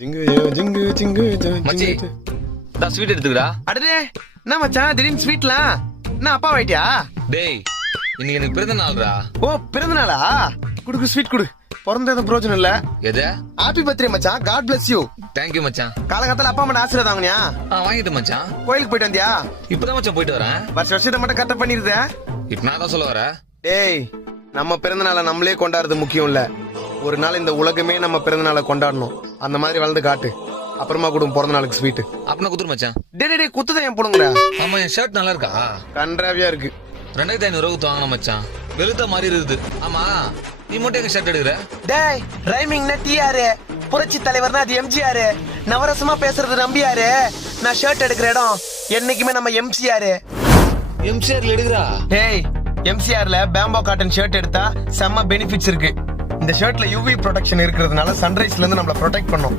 மச்சி நான் ஸ்வீட் எடுத்துக்கடா. அடடே என்ன மச்சான் திடீர்னு ஸ்வீட்லாம் என்ன அப்பா வாயிட்டியா? டேய் இன்னைக்கு எனக்கு பிறந்த நாள்ரா. ஓ பிறந்த நாளா? குடுக்கு ஸ்வீட் குடு. பிறந்த எதுவும் பிரோஜனம் இல்ல. எது? ஹாப்பி பர்த்டே மச்சான். God bless you. தேங்க்யூ மச்சான். காலகாலத்துல அப்பா அம்மா ஆசீர்வாதம் வாங்கினியா? வாங்கிட்டு மச்சான். கோயிலுக்கு போயிட்டு வந்தியா? இப்பதான் மச்சான் போயிட்டு வரேன். வருஷத்தை மட்டும் கரெக்டா பண்ணிருத. இப்ப நான் தான் சொல்ல வரேன். டேய் நம்ம பிறந்த நாளை நம்மளே கொண்டாடுறது முக்கியம் இல்ல. ஒரு நாள் இந்த உலகமே நம்ம பிறந்த நாளை கொண்டாடணும். அந்த மாதிரி வளர்ந்து காட்டு. அப்புறமா கொடுங்க பிறந்த நாளுக்கு ஸ்வீட். அப்பனா குத்துரு மச்சான். டே குத்துதான் என் போடுங்கடா. ஆமா என் ஷர்ட் நல்லா இருக்கா? கன்றாவியா இருக்கு. 2500 ரூபாய்க்கு வாங்கின மச்சான். வெளுத்த மாதிரி இருக்குது. ஆமா நீ மட்டும் எங்க ஷர்ட் எடுக்கிற? டேய் ரைமிங்னா டிஆர், புரட்சி தலைவர்னா அது எம்ஜிஆர். நவரசமா பேசுறது நம்பியாரு. நான் ஷர்ட் எடுக்கிற இடம் என்னைக்குமே நம்ம எம்சிஆர். எம்சிஆர்ல எடுக்கிறா? டேய் எம்சிஆர்ல பேம்போ காட்டன் ஷர்ட் எடுத்தா செம்ம பெனிஃபிட்ஸ் இருக்கு. இந்த ஷர்ட்ல யூவி ப்ரொடெக்ஷன் இருக்கிறதுனால சன்ரைஸ்ல இருந்து நம்மள ப்ரொடெக்ட் பண்ணும்.